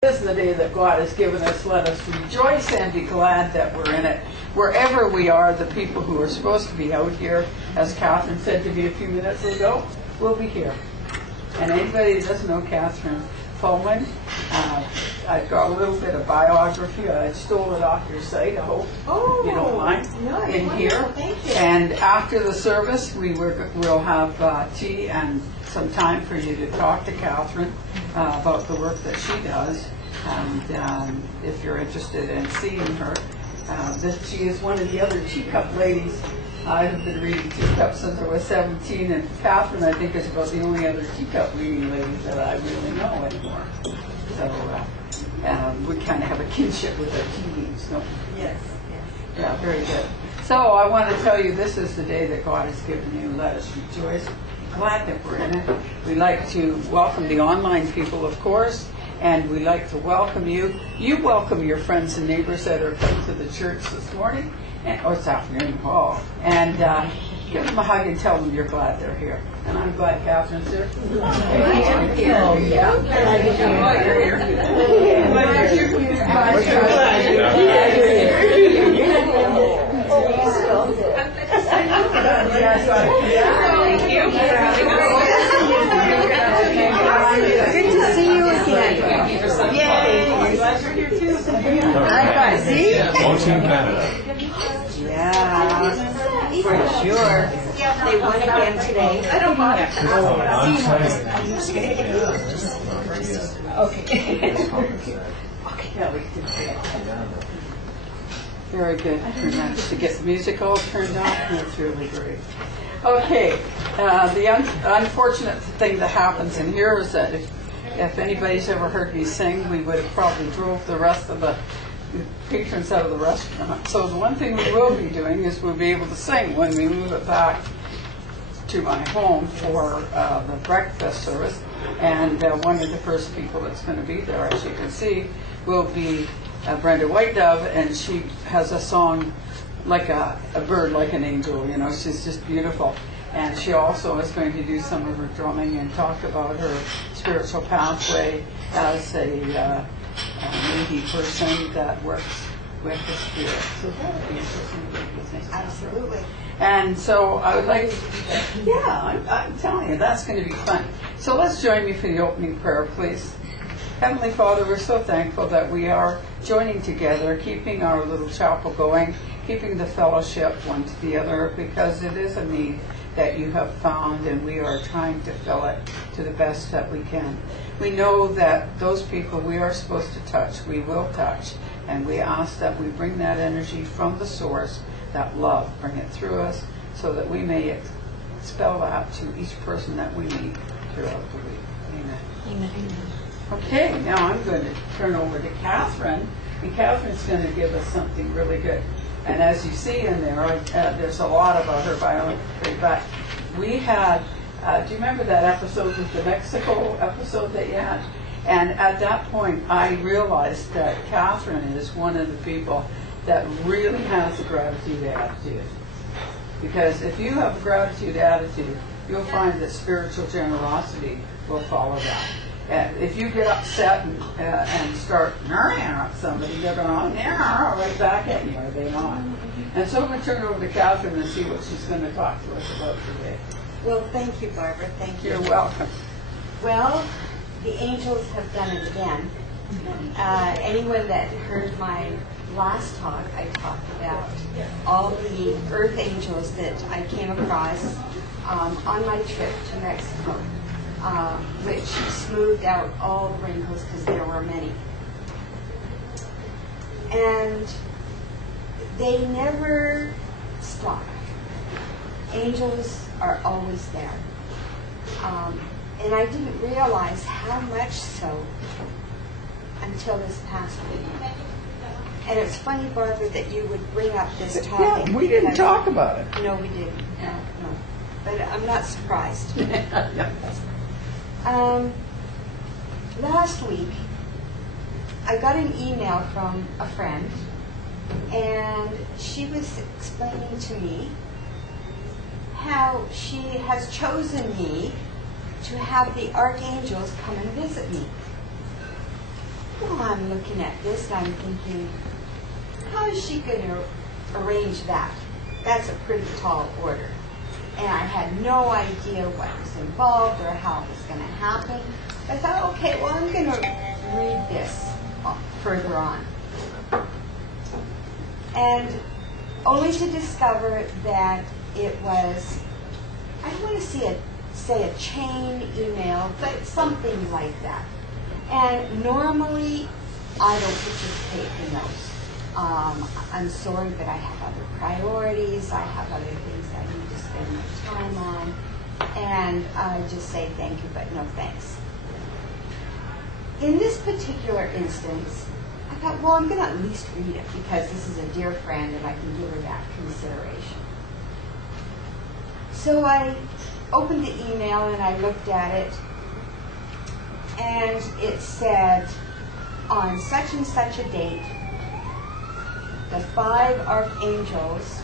This is the day that God has given us. Let us rejoice and be glad that we're in it. Wherever we are, the people who are supposed to be out here, as Katharine said to me a few minutes ago, will be here. And anybody that doesn't know Katharine Fahlman, I've got a little bit of biography. I stole it off your site, I hope you don't mind, in here. Thank you. And after the service, we'll have tea and some time for you to talk to Katharine about the work that she does. And if you're interested in seeing her, she is one of the other teacup ladies. I have been reading teacups since I was 17, and Katharine, I think, is about the only other teacup reading lady that I really know anymore. So we kind of have a kinship with our teens, don't we? Yes. Yeah, very good. So I want to tell you, this is the day that God has given you. Let us rejoice. Glad that we're in it. We like to welcome the online people, of course, and we like to welcome you. You welcome your friends and neighbors that are coming to the church this morning, or this afternoon, and give them a hug and tell them you're glad they're here. And I'm glad Katharine's here. Glad you're here. Yeah. Glad you're here. Oh, you're here. Glad you're here. Glad you're Good to see you again. Yay! Glad you're here too. Likewise. See? Watching Canada. Yeah, for sure. They won again today. I don't mind. Okay. Yeah, we can do that. Very good. We managed to get the music all turned off, and it's really great. Okay, the unfortunate thing that happens in here is that if anybody's ever heard me sing, we would have probably drove the rest of the patrons out of the restaurant. So the one thing we will be doing is we'll be able to sing when we move it back to my home for the breakfast service. And one of the first people that's going to be there, as you can see, will be Brenda White Dove, and she has a song like a bird, like an angel, you know, she's just beautiful. And she also is going to do some of her drumming and talk about her spiritual pathway as a needy person that works with the Spirit. So that would be interesting. Absolutely. And so I would like, I'm telling you, that's going to be fun. So let's join me for the opening prayer, please. Heavenly Father, we're so thankful that we are joining together, keeping our little chapel going, keeping the fellowship one to the other, because it is a need that you have found, and we are trying to fill it to the best that we can. We know that those people we are supposed to touch, we will touch, and we ask that we bring that energy from the source, that love, bring it through us, so that we may expel that to each person that we meet throughout the week. Amen. Amen. Okay, now I'm going to turn over to Katharine, and Katharine's going to give us something really good. And as you see in there, there's a lot about her biography, but we had, do you remember that episode with the Mexico episode that you had? And at that point, I realized that Katharine is one of the people that really has a gratitude attitude. Because if you have a gratitude attitude, you'll find that spiritual generosity will follow that. And if you get upset and start narrowing at somebody, they're going to narrow right back at you, are they not? And so I'm going to turn it over to Katharine and see what she's going to talk to us about today. Well, thank you, Barbara. Thank you. You're welcome. Well, the angels have done it again. Anyone that heard my last talk, I talked about all the earth angels that I came across on my trip to Mexico. Which smoothed out all the wrinkles because there were many. And they never stop. Angels are always there. And I didn't realize how much so until this past week. And it's funny, Barbara, that you would bring up this topic. Yeah, we didn't talk about it. No, we didn't. No. But I'm not surprised. Last week, I got an email from a friend, and she was explaining to me how she has chosen me to have the archangels come and visit me. I'm looking at this and I'm thinking, how is she going to arrange that? That's a pretty tall order. And I had no idea what was involved or how it was going to happen. I thought, okay, well, I'm going to read this further on. And only to discover that it was, I don't want to say a chain email, but something like that. And normally, I don't participate in those. I'm sorry, but I have other priorities. I have other things I need to spend my time on. And I just say thank you, but no thanks. In this particular instance, I thought, well, I'm going to at least read it because this is a dear friend and I can give her that consideration. So I opened the email and I looked at it, and it said, on such and such a date, the 5 archangels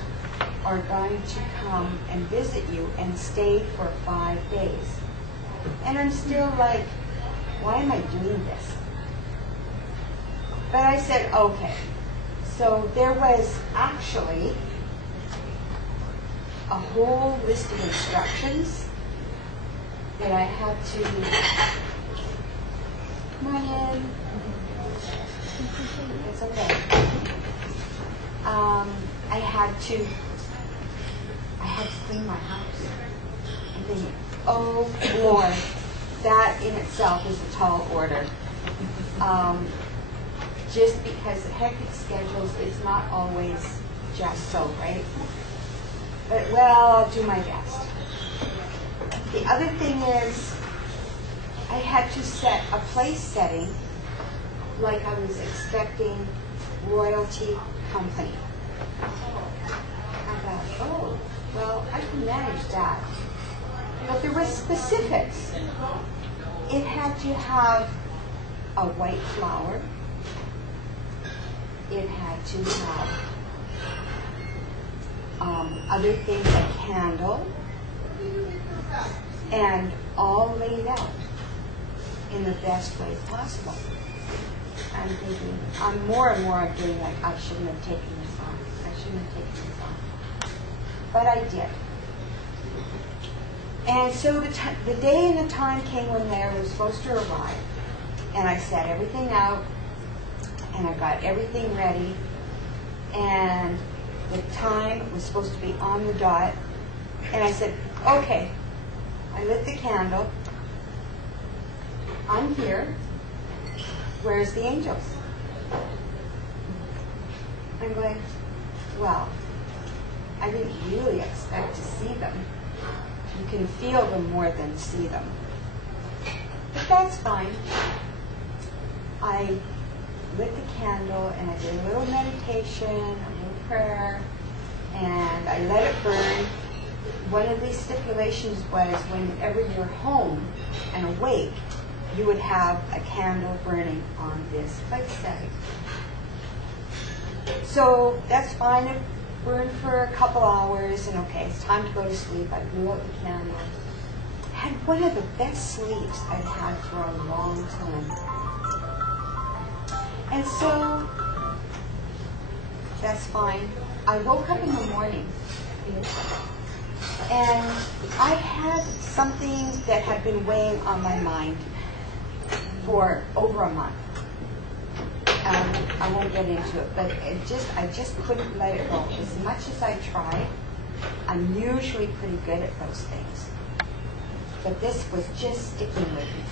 are going to come and visit you and stay for 5 days. And I'm still like, why am I doing this? But I said, okay. So there was actually a whole list of instructions that I had to, come on in. It's okay. I had to clean my house. I'm thinking, oh Lord, that in itself is a tall order. Just because hectic schedules, it's not always just so, right? But, well, I'll do my best. The other thing is, I had to set a place setting like I was expecting royalty company. I thought, oh, well, I can manage that. But there were specifics. It had to have a white flower. It had to have other things like candle, and all laid out in the best way possible. I'm thinking, I'm more and more doing like, I shouldn't have taken this on. I shouldn't have taken this on. But I did. And so the day and the time came when they were supposed to arrive, and I set everything out, and I got everything ready, and the time was supposed to be on the dot, and I said, okay. I lit the candle. I'm here. Where's the angels? I'm going, well, I didn't really expect to see them. You can feel them more than see them. But that's fine. I lit the candle and I did a little meditation, a little prayer, and I let it burn. One of these stipulations was whenever you're home and awake, you would have a candle burning on this place setting. So that's fine. It burned for a couple hours, and okay, it's time to go to sleep. I blew out the candle. I had one of the best sleeps I've had for a long time. And so that's fine. I woke up in the morning, and I had something that had been weighing on my mind for over a month. I won't get into it, but I just couldn't let it go. As much as I tried, I'm usually pretty good at those things. But this was just sticking with me.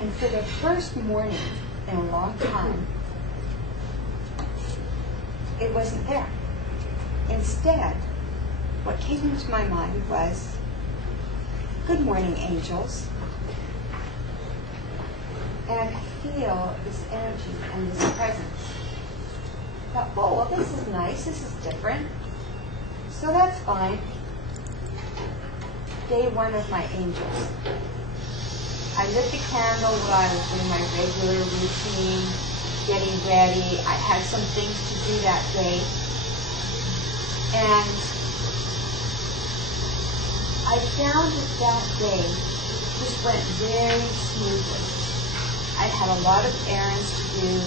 And for the first morning in a long time, it wasn't there. Instead, what came into my mind was, good morning, angels. And I could feel this energy and this presence. I thought, oh, well, this is nice. This is different. So that's fine. Day one of my angels. I lit the candle while I was doing my regular routine, getting ready. I had some things to do that day. And I found that day just went very smoothly. I I had a lot of errands to do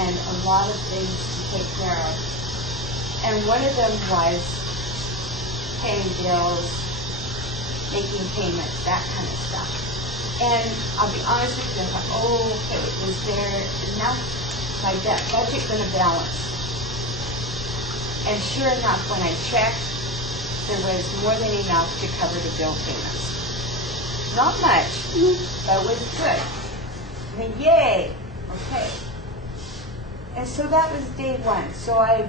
and a lot of things to take care of. And one of them was paying bills, making payments, that kind of stuff. And I'll be honest with you, I thought, oh, okay, is there enough, my budget going to balance? And sure enough, when I checked, there was more than enough to cover the bill payments. Not much, but it was good. I mean, yay! Okay. And so that was day one. So I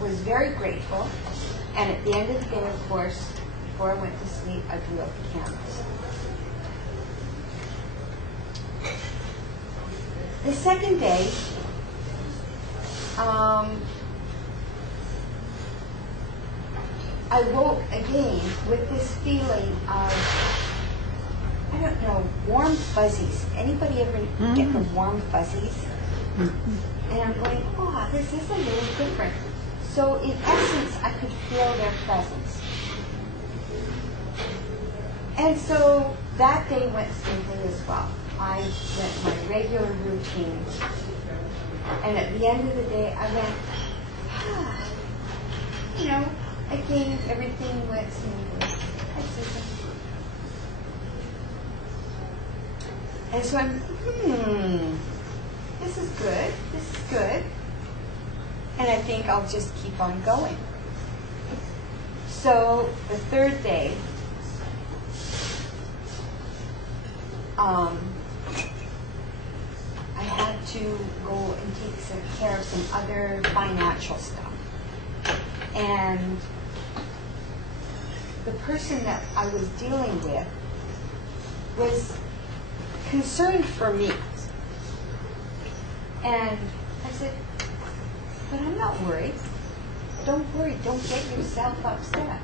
was very grateful. And at the end of the day, of course, before I went to sleep, I drew up the canvas. The second day, I woke again with this feeling of, I don't know, warm fuzzies. Anybody ever get the warm fuzzies? And I'm going, oh, this is a little different. So in essence, I could feel their presence. And so that day went smoothly as well. I went my regular routine. And at the end of the day, I went, you know, again, everything went smoothly. Hi, Susan. And so I'm, this is good. This is good. And I think I'll just keep on going. So the third day, I had to go and take some care of some other financial stuff. And the person that I was dealing with was concerned for me. And I said, but I'm not worried. Don't worry, don't get yourself upset.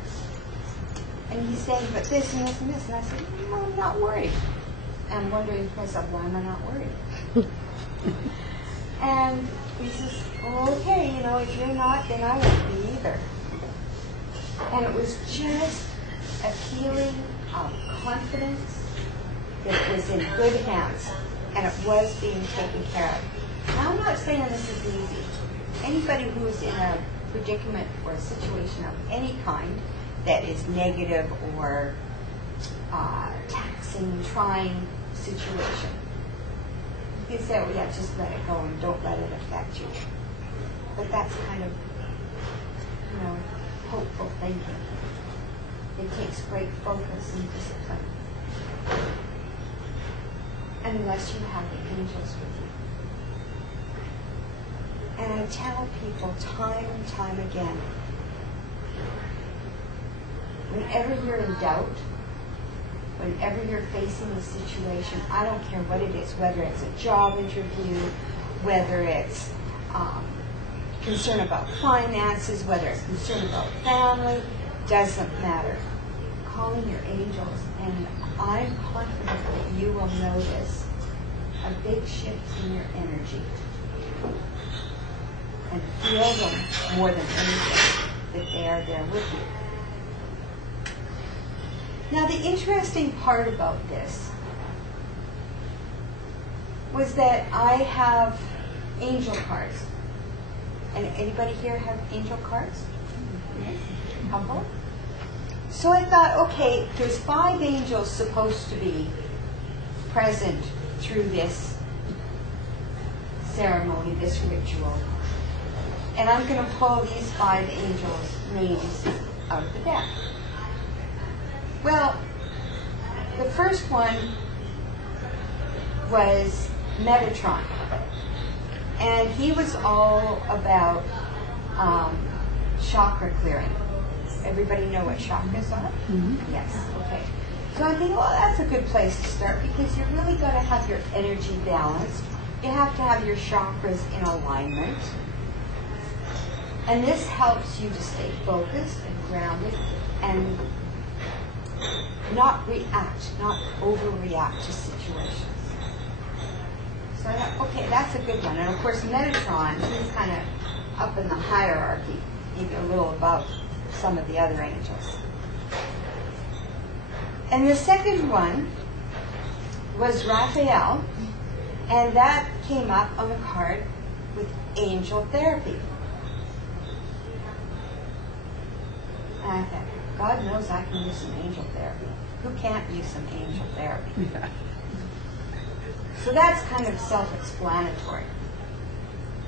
And he's saying, but this and this and this. And I said, no, I'm not worried. And I'm wondering to myself, why am I not worried? And he says, well, okay, you know, if you're not, then I won't be either. And it was just a feeling of confidence that it was in good hands and it was being taken care of. Now, I'm not saying this is easy. Anybody who is in a predicament or a situation of any kind that is negative or taxing, trying situation, you can say, oh yeah, just let it go and don't let it affect you. But that's kind of, you know, hopeful thinking. It takes great focus and discipline. Unless you have the angels with you. And I tell people time and time again, whenever you're in doubt, whenever you're facing a situation, I don't care what it is, whether it's a job interview, whether it's concern about finances, whether it's concern about family, doesn't matter. Call in your angels, and I'm confident that you will notice a big shift in your energy and feel them more than anything, that they are there with you. Now, the interesting part about this was that I have angel cards. And anybody here have angel cards? Yes? A couple? So I thought, okay, there's 5 angels supposed to be present through this ceremony, this ritual. And I'm going to pull these 5 angels' names out of the deck. Well, the first one was Metatron. And he was all about chakra clearing. Everybody know what chakras are? Mm-hmm. Yes, okay. So I think, well, that's a good place to start because you really got to have your energy balanced. You have to have your chakras in alignment. And this helps you to stay focused and grounded and not react, not overreact to situations. So I thought, okay, that's a good one. And of course, Metatron, he's kind of up in the hierarchy, maybe a little above some of the other angels. And the second one was Raphael, and that came up on the card with angel therapy. And I thought, God knows I can use some angel therapy. Who can't use some angel therapy? Yeah. So that's kind of self-explanatory.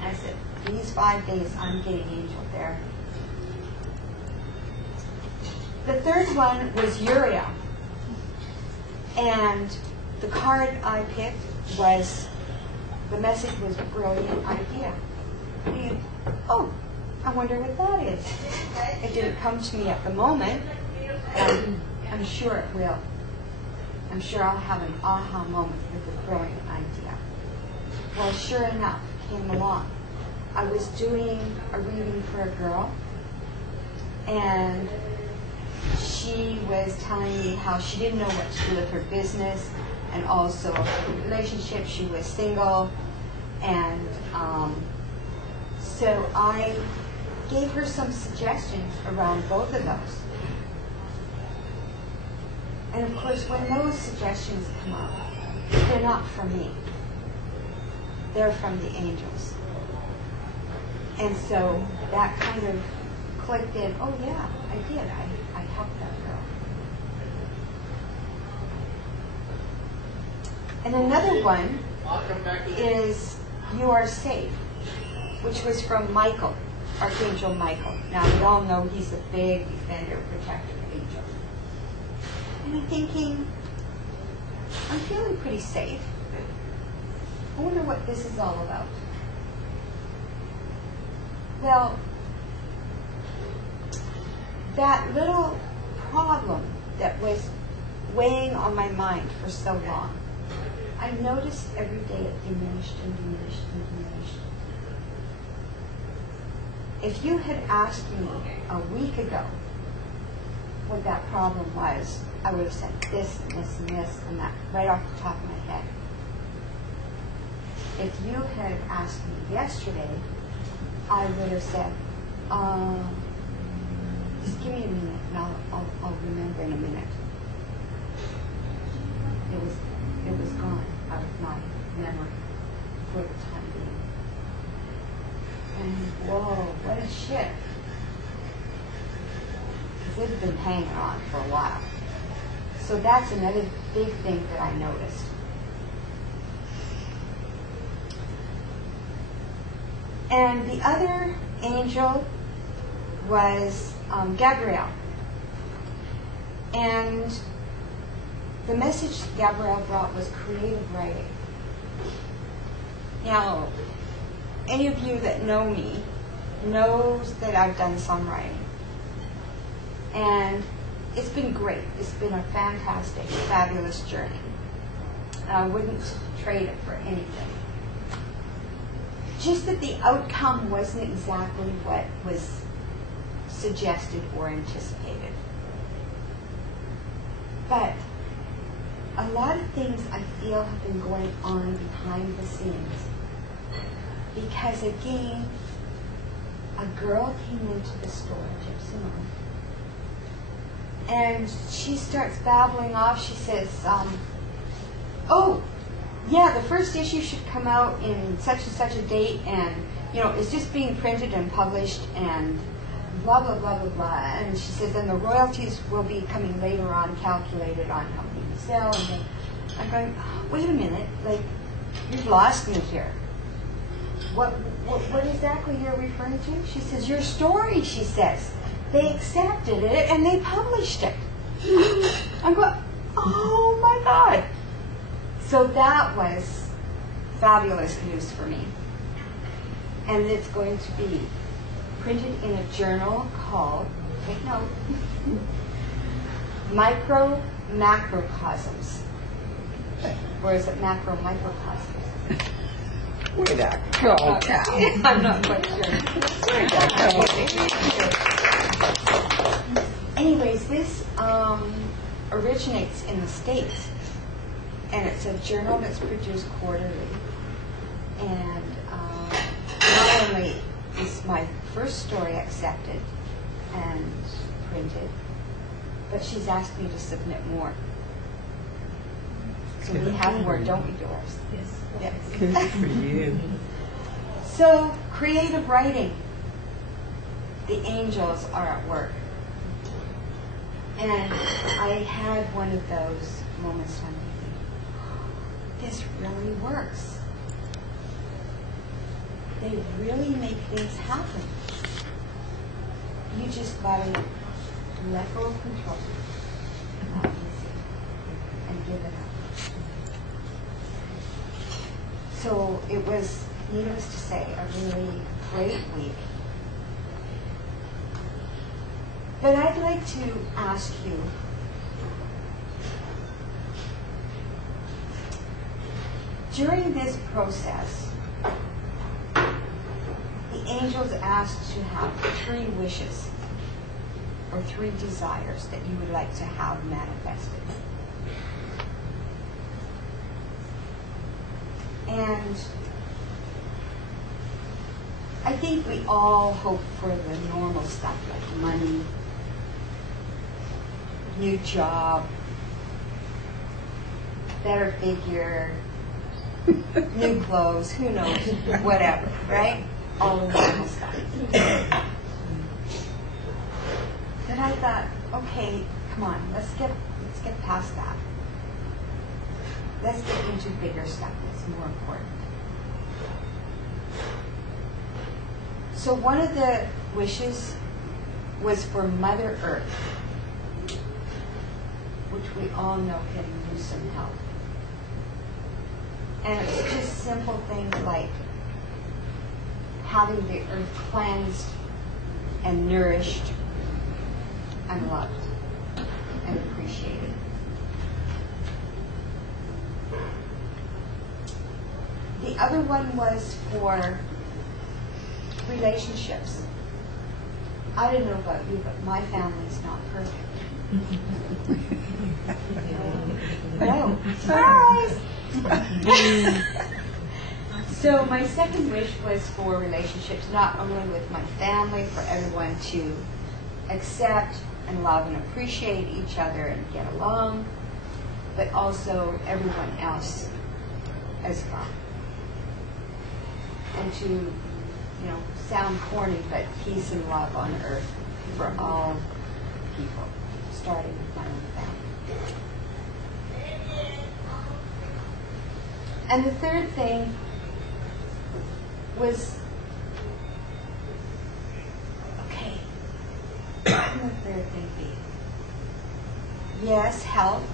And I said, these 5 days I'm getting angel therapy. The third one was Uriel. And the card I picked was, the message was brilliant idea. Oh, I wonder what that is. It didn't come to me at the moment, but I'm sure it will. I'm sure I'll have an aha moment with a brilliant idea. Well, sure enough, it came along. I was doing a reading for a girl, and she was telling me how she didn't know what to do with her business and also her relationship. She was single, and so I gave her some suggestions around both of those. And of course, when those suggestions come up, they're not from me. They're from the angels. And so that kind of clicked in, oh yeah, I did. I helped that girl. And another one is You Are Safe, which was from Michael, Archangel Michael. Now, we all know he's a big defender, protector angel. And I'm thinking, I'm feeling pretty safe. I wonder what this is all about. Well, that little problem that was weighing on my mind for so long, I noticed every day it diminished and diminished and diminished. If you had asked me a week ago what that problem was, I would have said this and this and this and that right off the top of my head. If you had asked me yesterday, I would have said, just give me a minute and I'll remember in a minute. It was gone out of my memory for the time being. And whoa, what a shift. Because it's been hanging on for a while. So that's another big thing that I noticed. And the other angel was Gabriel. And the message Gabriel brought was creative writing. Now, any of you that know me knows that I've done songwriting. And it's been great. It's been a fantastic, fabulous journey. I wouldn't trade it for anything. Just that the outcome wasn't exactly what was suggested or anticipated. But a lot of things I feel have been going on behind the scenes. Because again, a girl came into the store, Gypsy Mom, and she starts babbling off. She says, oh, yeah, the first issue should come out in such and such a date, and, you know, it's just being printed and published, and blah, blah, blah, blah, blah. And she says, and the royalties will be coming later on, calculated on how many you sell. And then I'm going, wait a minute, like, you've lost me here. What exactly you're referring to? She says, your story, she says. They accepted it and they published it. I'm going, oh my God. So that was fabulous news for me. And it's going to be printed in a journal called, take note, Micro Macrocosms. Or is it Macro Microcosms? Way to go, Cal. I'm not quite sure. Way to go. Anyways, this originates in the States, and it's a journal that's produced quarterly. And not only is my first story accepted and printed, but she's asked me to submit more. So we have more, don't we, Doris? Yes. Good for you. So, creative writing. The angels are at work. And I had one of those moments when I'm thinking, this really works. They really make things happen. You just gotta let go of control. Not easy. And give it up. So it was, needless to say, a really great week. But I'd like to ask you, during this process, the angels asked to have 3 wishes or 3 desires that you would like to have manifested. And I think we all hope for the normal stuff like money, new job, better figure, new clothes, who knows, whatever, right? All the normal stuff. But I thought, okay, come on, let's get past that. Let's get into bigger stuff that's more important. So one of the wishes was for Mother Earth, which we all know can use some help. And it's just simple things like having the earth cleansed and nourished and loved and appreciated. The other one was for relationships. I don't know about you, but my family's not perfect. No. Surprise! So my second wish was for relationships, not only with my family, for everyone to accept and love and appreciate each other and get along, but also everyone else as well. And to, sound corny, but peace and love on earth for all people, starting with my own family. And the third thing was, okay, what can the third thing be? Yes, health,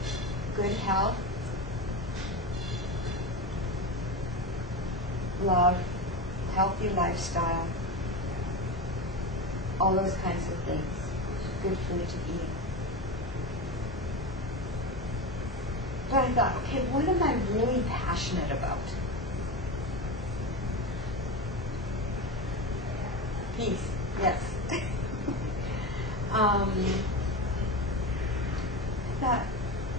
good health, love, healthy lifestyle, all those kinds of things, good food to eat. But I thought, okay, what am I really passionate about? Peace, yes. I thought,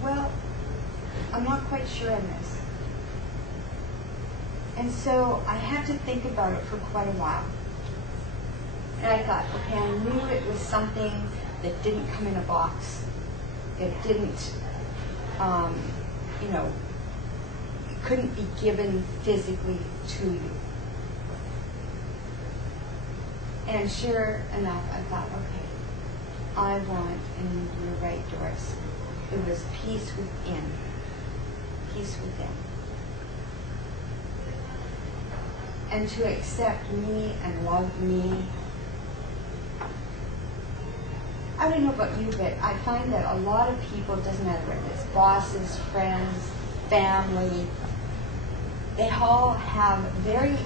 well, I'm not quite sure on this. And so I had to think about it for quite a while. And I thought, okay, I knew it was something that didn't come in a box. It didn't, it couldn't be given physically to you. And sure enough, I thought, okay, I want, and you're right, Doris, it was peace within. Peace within. And to accept me and love me. I don't know about you, but I find that a lot of people, doesn't matter whether it's bosses, friends, family, they all have very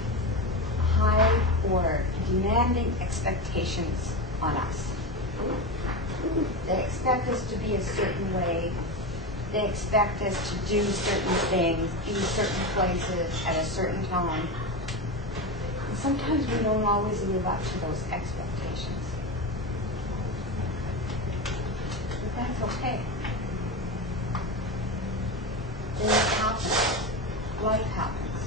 high or demanding expectations on us. They expect us to be a certain way. They expect us to do certain things, be certain places at a certain time. And sometimes we don't always live up to those expectations. But that's okay. Things happen. Life happens.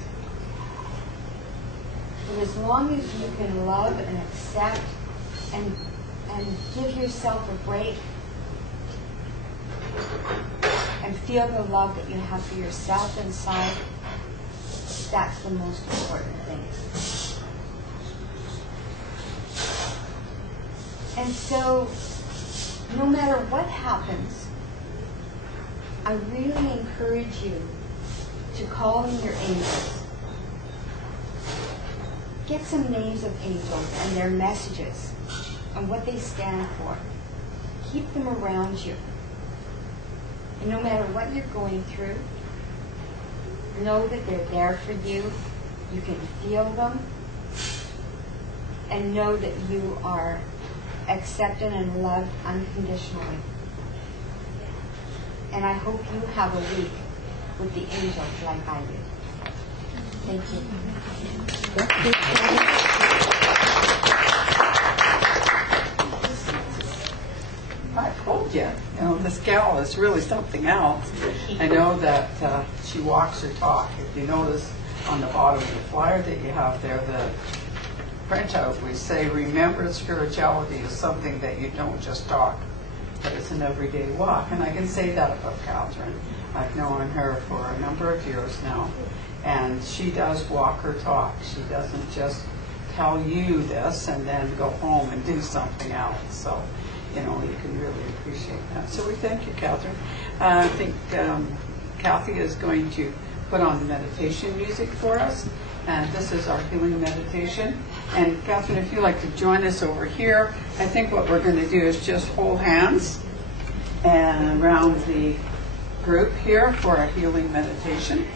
But as long as you can love and accept and give yourself a break, and feel the love that you have for yourself inside, that's the most important thing. And so, no matter what happens, I really encourage you to call in your angels. Get some names of angels and their messages and what they stand for. Keep them around you. And no matter what you're going through, know that they're there for you. You can feel them. And know that you are accepted and loved unconditionally. And I hope you have a week with the angels like I did. Thank you. I told you, this gal is really something else. I know that she walks her talk. If you notice on the bottom of the flyer that you have there, the printout, we say, remember spirituality is something that you don't just talk, but it's an everyday walk. And I can say that about Katharine. I've known her for a number of years now, and she does walk her talk. She doesn't just tell you this and then go home and do something else. So, you can really appreciate that. So we thank you, Katharine. I think Kathy is going to put on the meditation music for us. And this is our healing meditation. And Katharine, if you'd like to join us over here, I think what we're going to do is just hold hands and around the group here for a healing meditation.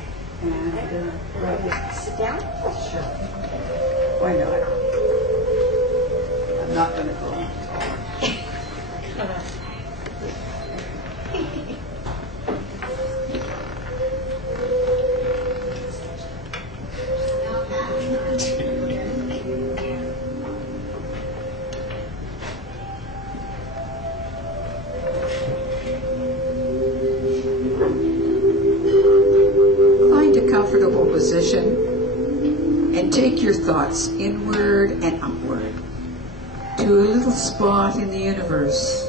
And Sit down? sure. Why not? I'm not going to go any taller. Comfortable position and take your thoughts inward and upward to a little spot in the universe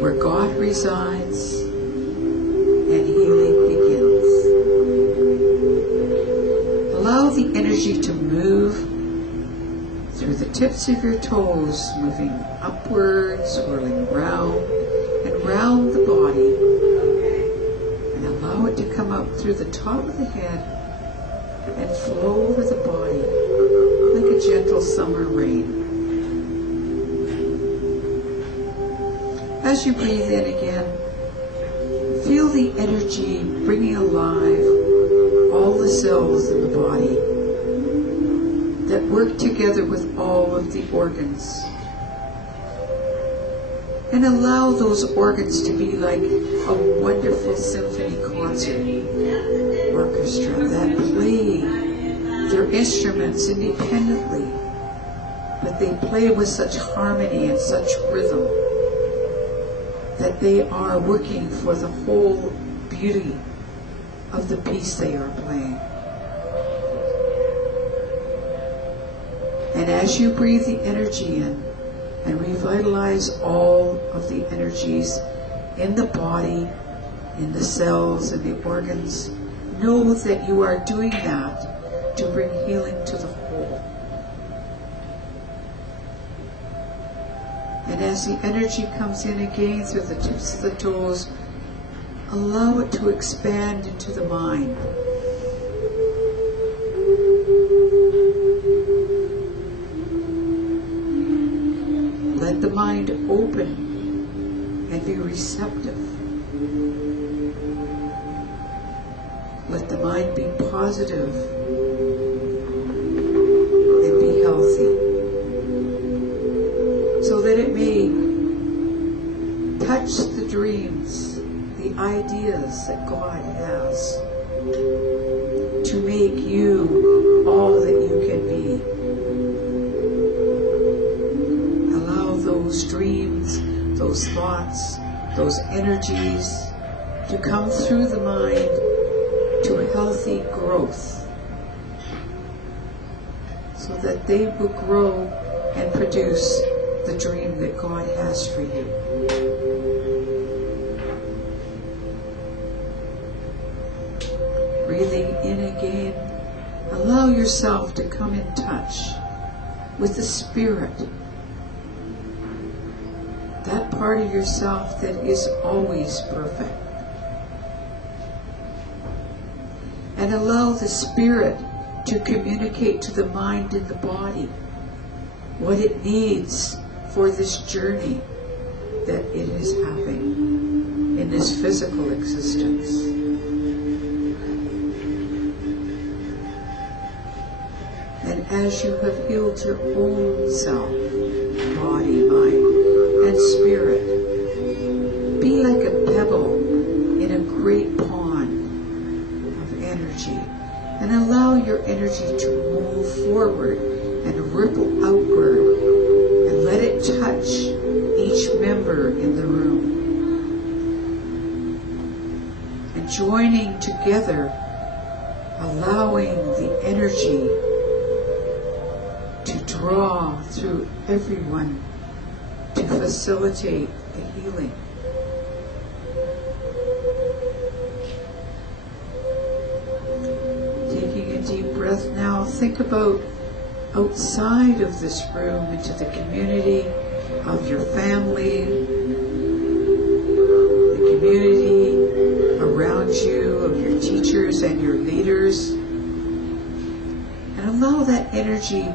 where God resides and healing begins. Allow the energy to move through the tips of your toes, moving upwards, swirling round and round the body. Allow it to come up through the top of the head and flow over the body like a gentle summer rain. As you breathe in again, feel the energy bringing alive all the cells in the body that work together with all of the organs. And allow those organs to be like a wonderful symphony concert orchestra that play their instruments independently, but they play with such harmony and such rhythm that they are working for the whole beauty of the piece they are playing. And as you breathe the energy in, and revitalize all of the energies in the body, in the cells, and the organs. Know that you are doing that to bring healing to the whole. And as the energy comes in again through the tips of the toes, allow it to expand into the mind. Let the mind open and be receptive. Let the mind be positive and be healthy, so that it may touch the dreams, the ideas that God has to make you all that you can be. Those dreams, those thoughts, those energies to come through the mind to healthy growth, so that they will grow and produce the dream that God has for you. breathing in again, allow yourself to come in touch with the Spirit, that part of yourself that is always perfect. And allow the Spirit to communicate to the mind and the body what it needs for this journey that it is having in this physical existence. And as you have healed your own self, body, mind, and spirit, be like a pebble in a great pond of energy, and allow your energy to move forward and ripple outward, and let it touch each member in the room. And joining together, allowing the energy to draw through everyone to facilitate the healing. Taking a deep breath now, think about outside of this room, into the community of your family, the community around you, of your teachers and your leaders, and allow that energy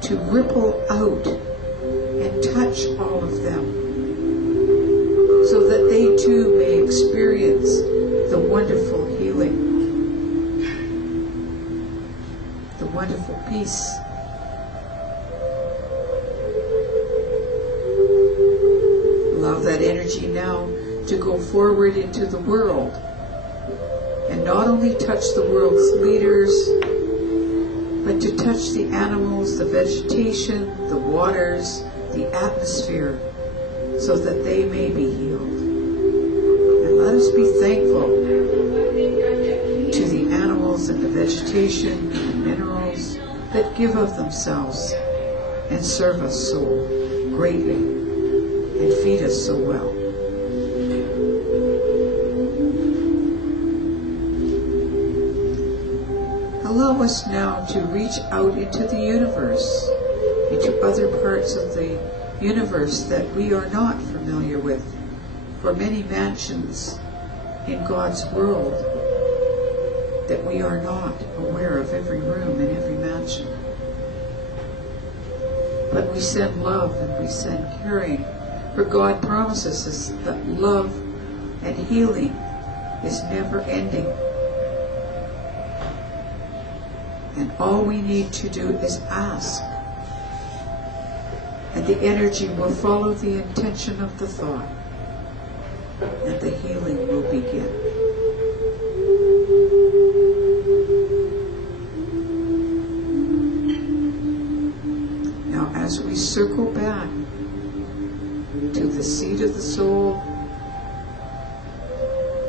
to ripple out and touch all of them, so that they too may experience the wonderful healing, the wonderful peace. Allow that energy now to go forward into the world, and not only touch the world's leaders, but to touch the animals, the vegetation, the waters, the atmosphere, so that they may be healed. And let us be thankful to the animals and the vegetation and minerals that give of themselves and serve us so greatly and feed us so well. Allow us now to reach out into the universe, into other parts of the universe that we are not familiar with, for many mansions in God's world that we are not aware of, every room in every mansion. But we send love and we send caring, for God promises us that love and healing is never ending. And all we need to do is ask. And the energy will follow the intention of the thought. And the healing will begin. Now as we circle back to the seat of the soul,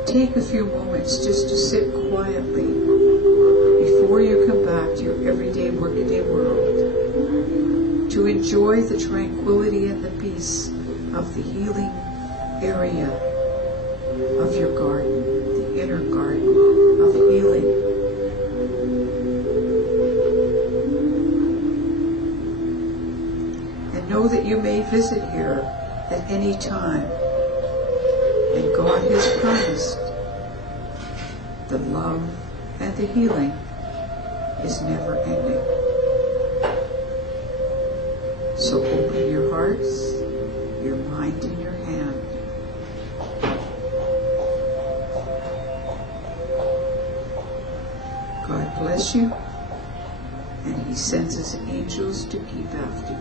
take a few moments just to sit quietly before you come back to your everyday, workaday world, to enjoy the tranquility and the peace of the healing area of your garden, the inner garden of healing. And know that you may visit here at any time, and God has promised the love and the healing is never ending. So open your hearts, your mind and your hand. God bless you, and He sends His angels to keep after you.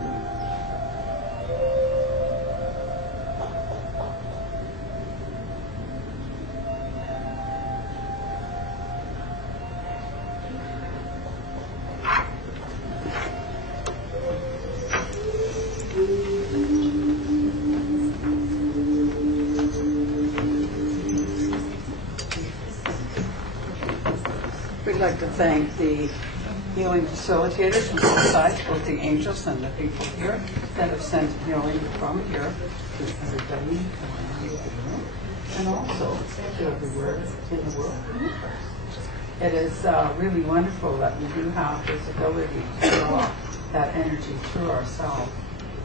We'd like to thank the healing facilitators from both sides, both the angels and the people here that have sent healing from here to everybody around the room, and also to everywhere in the world. it is really wonderful that we do have this ability to draw that energy through ourselves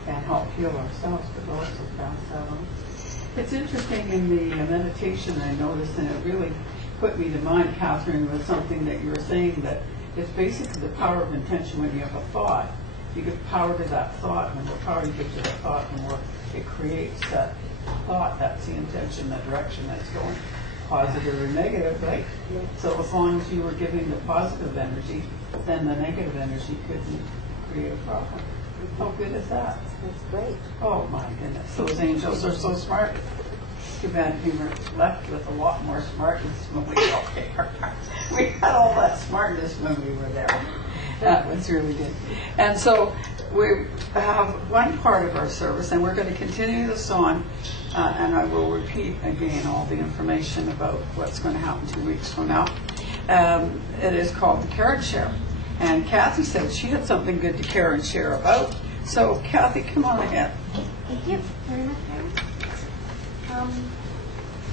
and help heal ourselves, but also pass that on. It's interesting in the meditation I noticed, and it really put me to mind, Katharine, was something that you were saying, that it's basically the power of intention. When you have a thought, you give power to that thought, and the more power you give to the thought, the more it creates that thought. That's the intention, the direction that's going, positive or negative, right? Yeah. So as long as you were giving the positive energy, then the negative energy couldn't create a problem. How good is that? That's great. Oh my goodness, those angels are so smart. Too bad we were left with a lot more smartness when we were there. We had all that smartness when we were there. That was really good. And so we have one part of our service, and we're going to continue this on, and I will repeat again all the information about what's going to happen 2 weeks from now. It is called the Care and Share. And Kathy said she had something good to care and share about. So Kathy, come on ahead. Thank you very much, Mary.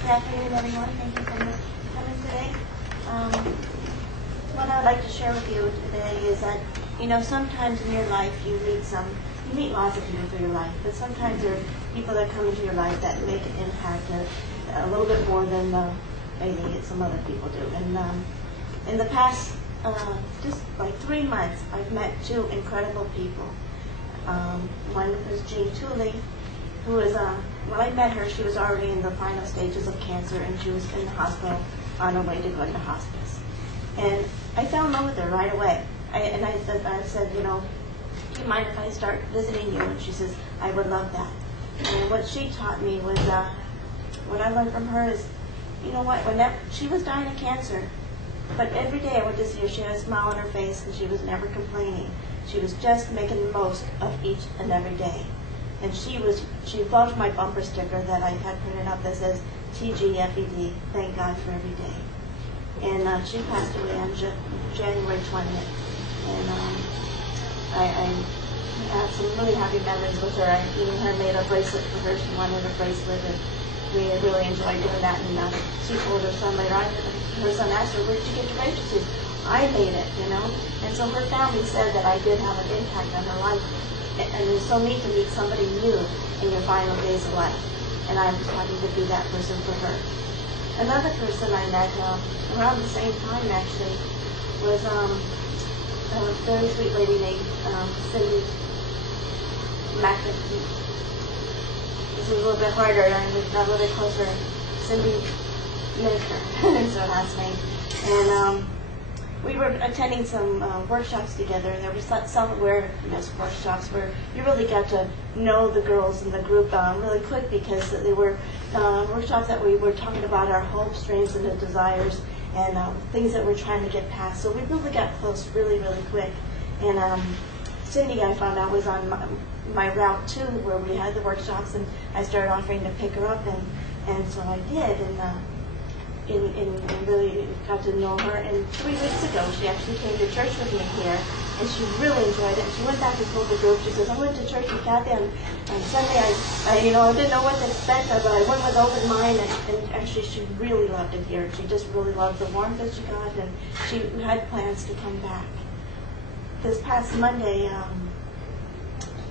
Good afternoon, everyone. Thank you for coming today. What I'd like to share with you today is that, sometimes in your life you meet lots of people through your life, but sometimes there are people that come into your life that make an impact a little bit more than maybe some other people do. And in the past, just like 3 months, I've met 2 incredible people. One was Jean Tooley, who was, when I met her, she was already in the final stages of cancer, and she was in the hospital on her way to go into hospice. And I fell in love with her right away. I said, do you mind if I start visiting you? And she says, I would love that. And what she taught me was, what I learned from her is, whenever she was dying of cancer, but every day I went to see her, she had a smile on her face, and she was never complaining. She was just making the most of each and every day. And she loved my bumper sticker that I had printed up that says TGFED, thank God for every day. And she passed away on January 20th. And I have some really happy memories with her. I even her made a bracelet for her. She wanted a bracelet, and we really enjoyed doing that. And she told her son later on, her son asked her, where did you get your bracelet? She said, I made it, And so her family said that I did have an impact on her life. And it's so neat to meet somebody new in your final days of life. And I'm just happy to be that person for her. Another person I met around the same time, actually, was a very sweet lady named Cindy McIntyre. This is a little bit harder, and we got a little bit closer. Cindy Minister is her last name. And we were attending some workshops together, and there were some awareness workshops where you really got to know the girls in the group really quick, because they were workshops that we were talking about our hopes, dreams, and the desires, and things that we're trying to get past. So we really got close really, really quick. And Cindy, I found out, was on my route too, where we had the workshops, and I started offering to pick her up, and so I did, and really got to know her. And 3 weeks ago, she actually came to church with me here, and she really enjoyed it. And she went back and told the group, she says, I went to church with Kathy on Sunday. I didn't know what to expect, but I went with open mind, and actually she really loved it here. She just really loved the warmth that she got, and she had plans to come back. This past Monday,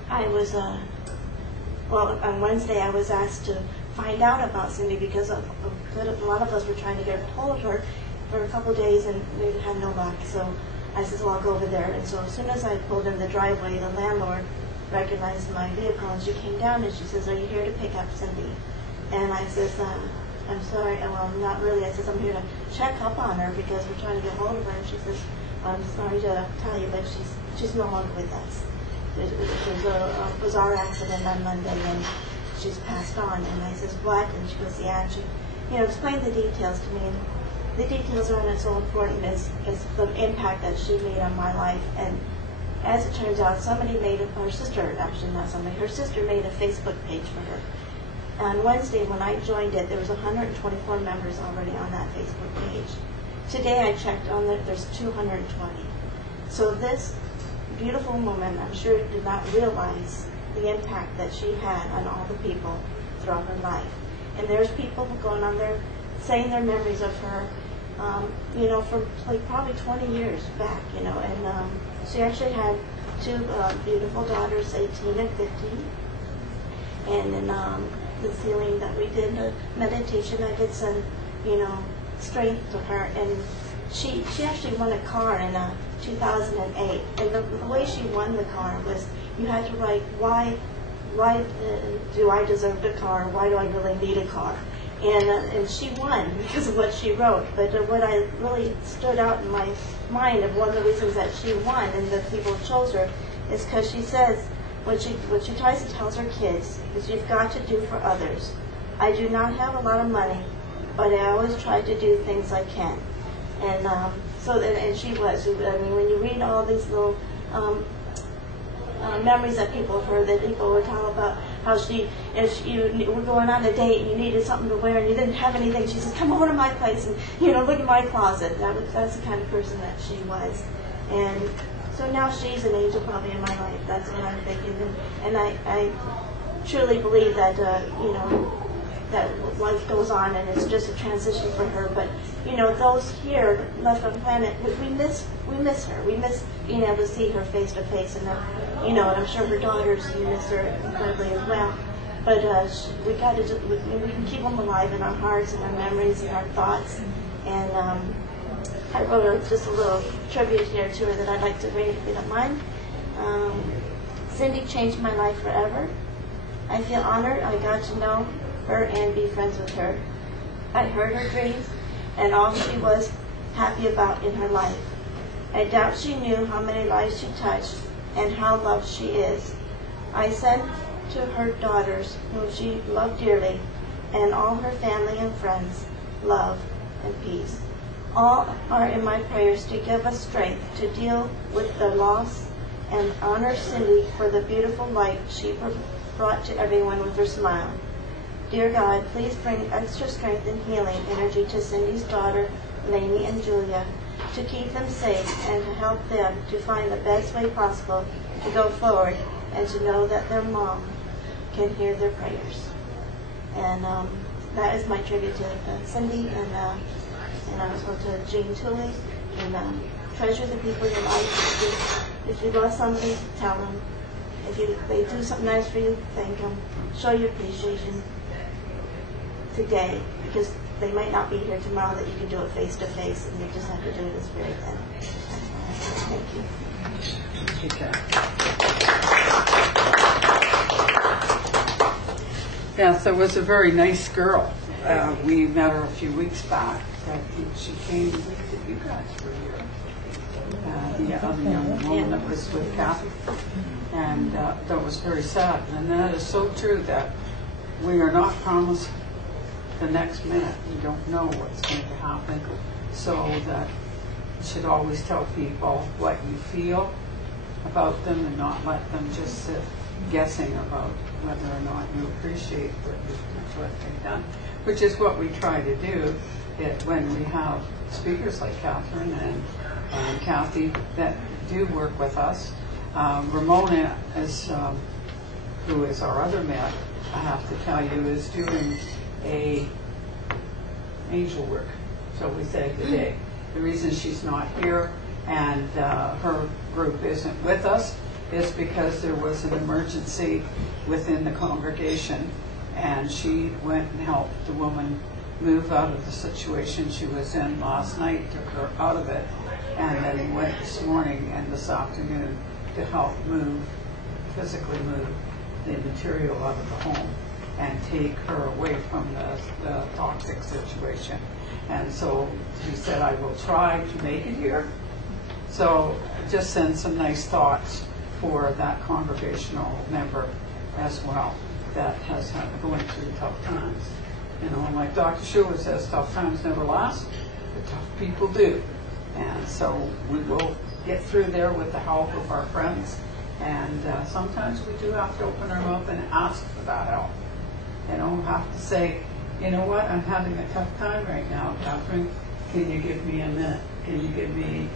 I was, on Wednesday, I was asked to find out about Cindy, because a lot of us were trying to get a hold of her for a couple of days, and we had no luck. So I said, well, I'll go over there. And so as soon as I pulled in the driveway, the landlord recognized my vehicle, and she came down, and she says, are you here to pick up Cindy? And I says, I'm sorry. Well, not really. I says, I'm here to check up on her, because we're trying to get hold of her. And she says, I'm sorry to tell you, but she's no longer with us. It was a bizarre accident on Monday, and she's passed on. And I says, what? And she goes, yeah. And she, explained the details to me. And the details aren't so important as the impact that she made on my life. And as it turns out, her sister made a Facebook page for her. On Wednesday, when I joined it, there was 124 members already on that Facebook page. Today I checked on there's 220. So this beautiful woman, I'm sure, did not realize the impact that she had on all the people throughout her life. And there's people going on there saying their memories of her, from like probably 20 years back, and she actually had two beautiful daughters, 18 and 15. And then the healing that we did, the meditation, I did some, strength to her. And she actually won a car in 2008. And the way she won the car was you had to write, why do I deserve a car? Why do I really need a car? And she won because of what she wrote. But what I really stood out in my mind of one of the reasons that she won and the people chose her is because she says, what she tries to tell her kids is you've got to do for others. I do not have a lot of money, but I always try to do things I can. And and she was. I mean, when you read all these little memories that people have heard, that people would tell about how if you were going on a date and you needed something to wear and you didn't have anything, she says, come over to my place and look at my closet. That's the kind of person that she was. And so now she's an angel probably in my life. That's what I'm thinking. And I truly believe that, that life goes on and it's just a transition for her. But, those here left on the planet, we miss her. We miss being able to see her face to face. And, and I'm sure her daughters miss her incredibly as well. But we got to we can keep them alive in our hearts and our memories and our thoughts. And I wrote just a little tribute here to her that I'd like to read if you don't mind. Cindy changed my life forever. I feel honored I got to know her and be friends with her. I heard her dreams and all she was happy about in her life. I doubt she knew how many lives she touched and how loved she is. I sent to her daughters, whom she loved dearly, and all her family and friends, love and peace. All are in my prayers to give us strength to deal with the loss and honor Cindy for the beautiful light she brought to everyone with her smile. Dear God, please bring extra strength and healing energy to Cindy's daughter, Lainey and Julia, to keep them safe and to help them to find the best way possible to go forward and to know that their mom can hear their prayers. And that is my tribute to Cindy and also to Jean Tooley. And treasure the people in your life. If you love somebody, tell them. If they do something nice for you, thank them. Show your appreciation today, because they might not be here tomorrow, that you can do it face to face, and you just have to do it this very then. Thank you. Okay. Yeah, so it was a very nice girl. We met her a few weeks back. I think she came with you guys were here. The other young woman that was with Kathy. And that was very sad. And that is so true, that we are not promised the next minute. We don't know what's going to happen. So that you should always tell people what you feel about them and not let them just sit guessing about whether or not you appreciate what they've done, which is what we try to do when we have speakers like Katharine and Kathy that do work with us. Ramona, who is our other med, I have to tell you, is doing a angel work, so we say today. The reason she's not here and her group isn't with us is because there was an emergency within the congregation, and she went and helped the woman move out of the situation she was in last night, took her out of it, and then went this morning and this afternoon to help physically move the material out of the home and take her away from the toxic situation. And so she said, I will try to make it here. So just send some nice thoughts for that congregational member as well that has had going through tough times. Like Dr. Schuler says, tough times never last, but tough people do. And so we will get through there with the help of our friends. And sometimes we do have to open our mouth and ask for that help. Have to say, you know what, I'm having a tough time right now, Katharine. Can you give me a minute? Can you give me,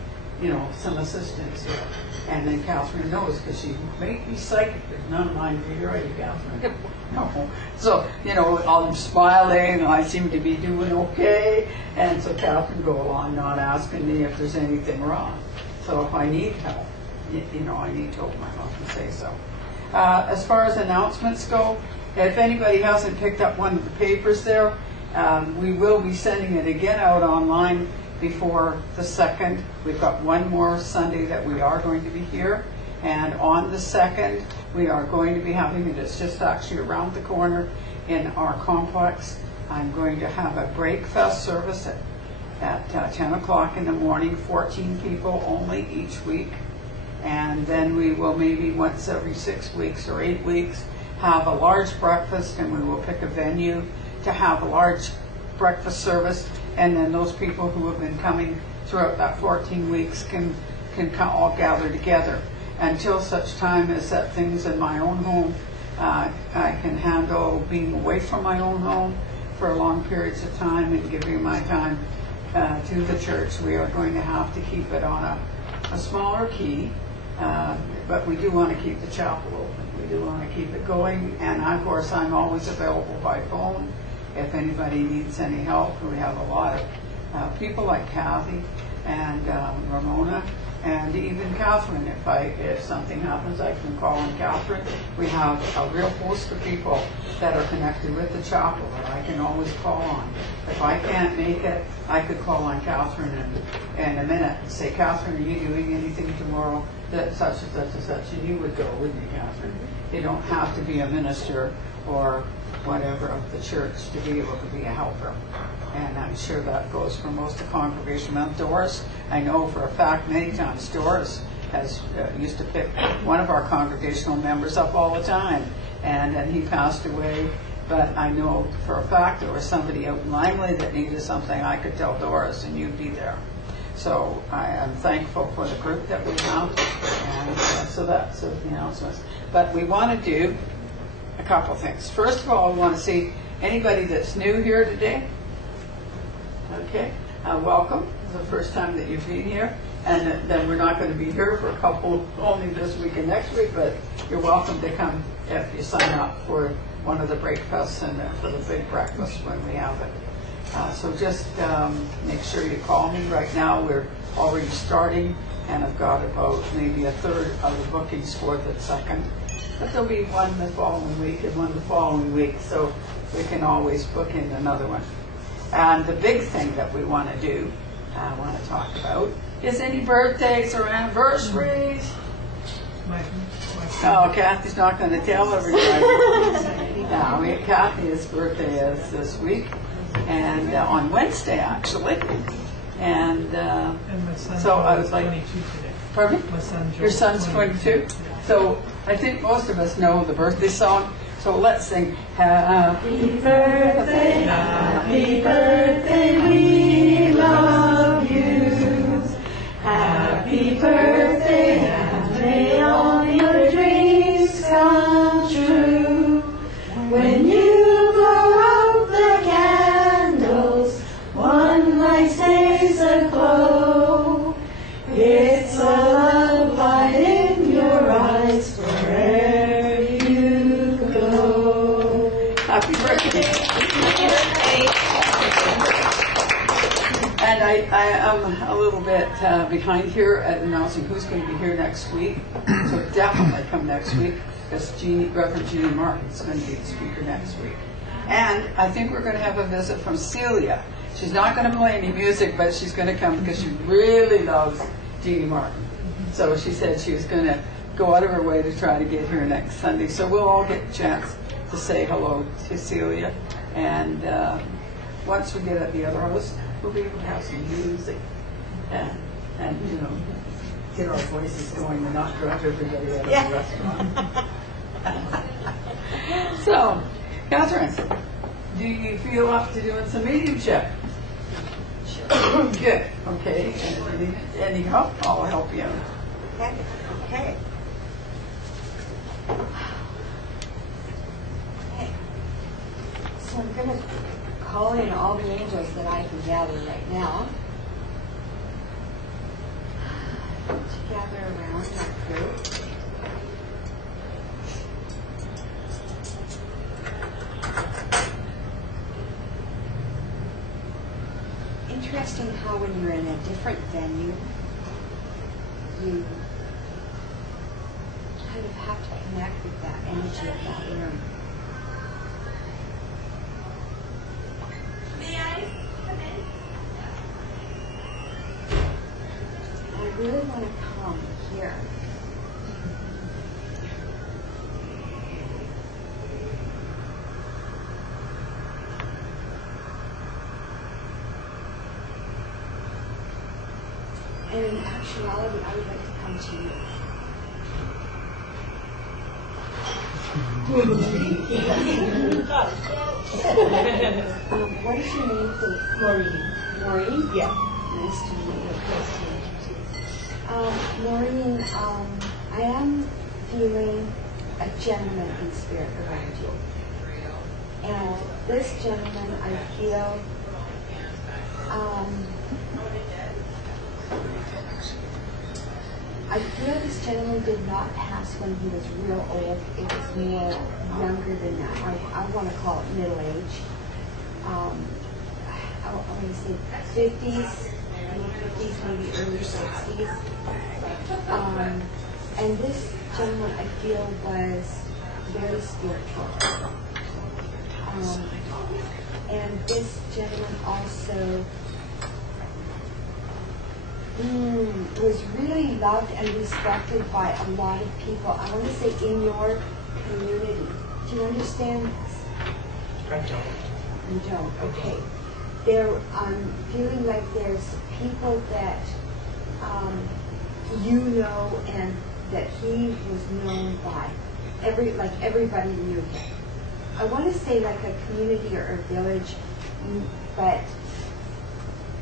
some assistance here? And then Catherine knows, because she may be psychic, but none of mine do. Are you, Catherine? No. So, you know, I'm smiling, I seem to be doing okay, and so Catherine go along not asking me if there's anything wrong. So if I need help, you know, I need to open my mouth and say so. As far as announcements go, if anybody hasn't picked up one of the papers there, we will be sending it again out online before the 2nd. We've got one more Sunday that we are going to be here. And on the 2nd, we are going to be having it. It's just actually around the corner in our complex. I'm going to have a breakfast service at 10 o'clock in the morning, 14 people only each week. And then we will maybe once every 6 weeks or 8 weeks have a large breakfast, and we will pick a venue to have a large breakfast service. And then those people who have been coming throughout that 14 weeks can all gather together. Until such time as that things in my own home, I can handle being away from my own home for long periods of time and giving my time to the church. We are going to have to keep it on a smaller key, but we do want to keep the chapel open. We do want to keep it going, and of course I'm always available by phone if anybody needs any help. We have a lot of people like Kathy and Ramona, and even Catherine. If something happens, I can call on Catherine. We have a real host of people that are connected with the chapel that I can always call on. If I can't make it, I could call on Catherine in a minute and say, Catherine, are you doing anything tomorrow that such and such and such? And you would go, wouldn't you, Catherine? You don't have to be a minister or whatever of the church to be able to be a helper. And I'm sure that goes for most of the congregation. Now, Doris, I know for a fact many times Doris has used to pick one of our congregational members up all the time, and he passed away. But I know for a fact there was somebody out in Langley that needed something. I could tell Doris, and you'd be there. So I am thankful for the group that we have, and so that's the announcements. But we want to do a couple things. First of all, I want to see anybody that's new here today. Okay, welcome. It's the first time that you've been here, and then we're not going to be here for a couple, only this week and next week, but you're welcome to come if you sign up for one of the breakfasts and for the big breakfast when we have it. So just make sure you call me. Right now we're already starting, and I've got about maybe a third of the bookings for the 2nd. But there'll be one the following week and one the following week, so we can always book in another one. And the big thing that we want to do, I want to talk about, is any birthdays or anniversaries. Oh, Kathy's not going to tell everybody. No, Kathy's birthday is this week, and on Wednesday actually. And my son so I was like, 22 today. pardon me? My son Your son's 22? So I think most of us know the birthday song. So let's sing Happy Birthday, Happy Birthday, we love you. Happy birthday, and may all your dreams come true. When you blow out the candles, one night stays aglow. It's a love light in your eyes wherever you go. Happy birthday. And I am a little bit behind here at announcing who's going to be here next week. So definitely come next week, because Reverend Jeannie Martin is going to be the speaker next week. And I think we're going to have a visit from Celia. She's not going to play any music, but she's going to come because she really loves Jeannie Martin. So she said she was going to go out of her way to try to get here next Sunday. So we'll all get a chance to say hello to Celia. And once we get at the other house, we'll be able to have some music and you know, get our voices going and not drive everybody out of the restaurant. So, Catherine, do you feel up to doing some mediumship? Sure. Good. Okay. And any help? I'll help you. Okay. So I'm going to call in all the angels that I can gather right now to gather around interesting how when you're in a different venue, you kind of have to connect with that energy of that room. May I come in? I really want to come here. And in actuality, I would like to come to you. What is your name, please? Maureen. Maureen? Yeah. Nice to meet you. Nice to meet you too. Maureen, I am feeling a gentleman in spirit around you. And this gentleman, I feel, this gentleman did not pass when he was real old. It was more younger than that. I want to call it middle age. I want to say 50s, maybe early 60s. And this gentleman, I feel, was very spiritual. And this gentleman also was really loved and respected by a lot of people. I want to say in your community. Do you understand this? I don't. You don't? Okay. I'm feeling like there's people that you know and that he was known by. Everybody knew him. I want to say like a community or a village, but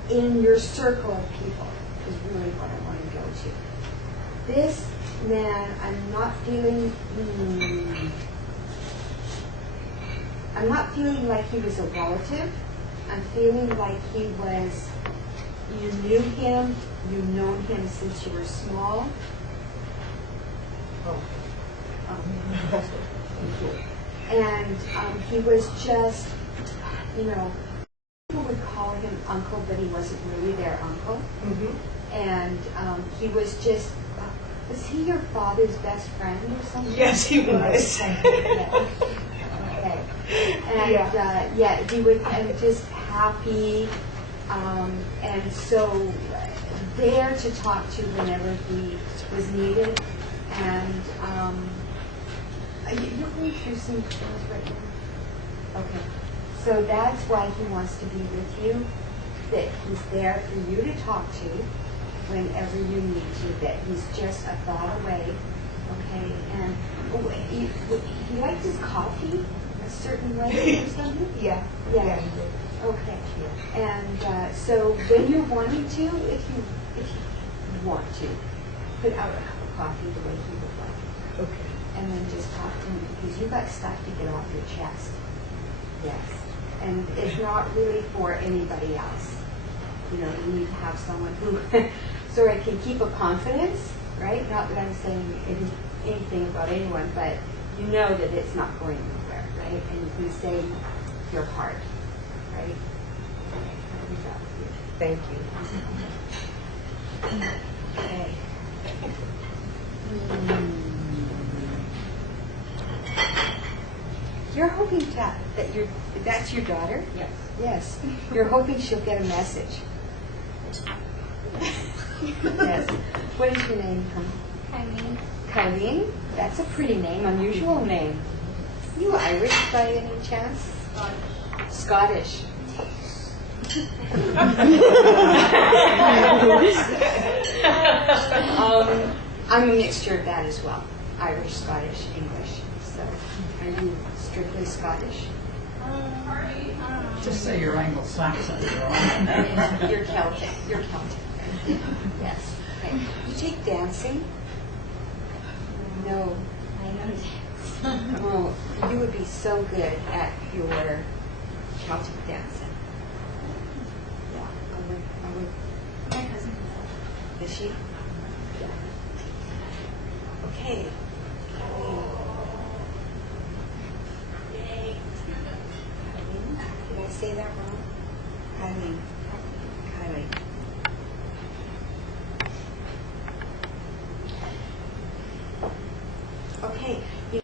in your circle of people is really what I want to go to. This man, I'm not feeling like he was a relative. I'm feeling like he was, you knew him, you've known him since you were small. Oh. And he was just, people would call him uncle, but he wasn't really their uncle. Mm-hmm. And he was just, was he your father's best friend or something? Yes, he was. Okay. And he was just happy, and so there to talk to whenever he was needed. And you're going through some things right now. Okay. So that's why he wants to be with you, that he's there for you to talk to whenever you need to, that he's just a thought away. Okay. And he liked his coffee a certain way or something? Yeah. Yeah. Okay. And so when you're wanting to, if you want to, put out a cup of coffee the way he would like. Okay. And then just talk to him because you've got stuff to get off your chest. Yes. And it's not really for anybody else. You need to have someone who sort of can keep a confidence, right? Not that I'm saying anything about anyone, but you know that it's not going anywhere, right? And you can say your heart, right? Thank you. Okay. You're hoping that's your daughter? Yes. Yes. You're hoping she'll get a message. Yes. What is your name, hon? Katharine. Katharine? That's a pretty name, unusual name. You Irish by any chance? Scottish. I'm a mixture of that as well. Irish, Scottish, English. So, are you strictly Scottish? Just say you're Anglo-Saxon. You're Celtic. You're Celtic. Yes. Okay. You take dancing? No. I know. Oh, you would be so good at your Celtic dancing. Yeah, I would. My cousin. Is she? Yeah. Okay. Eileen, did I say that wrong? Eileen. Okay.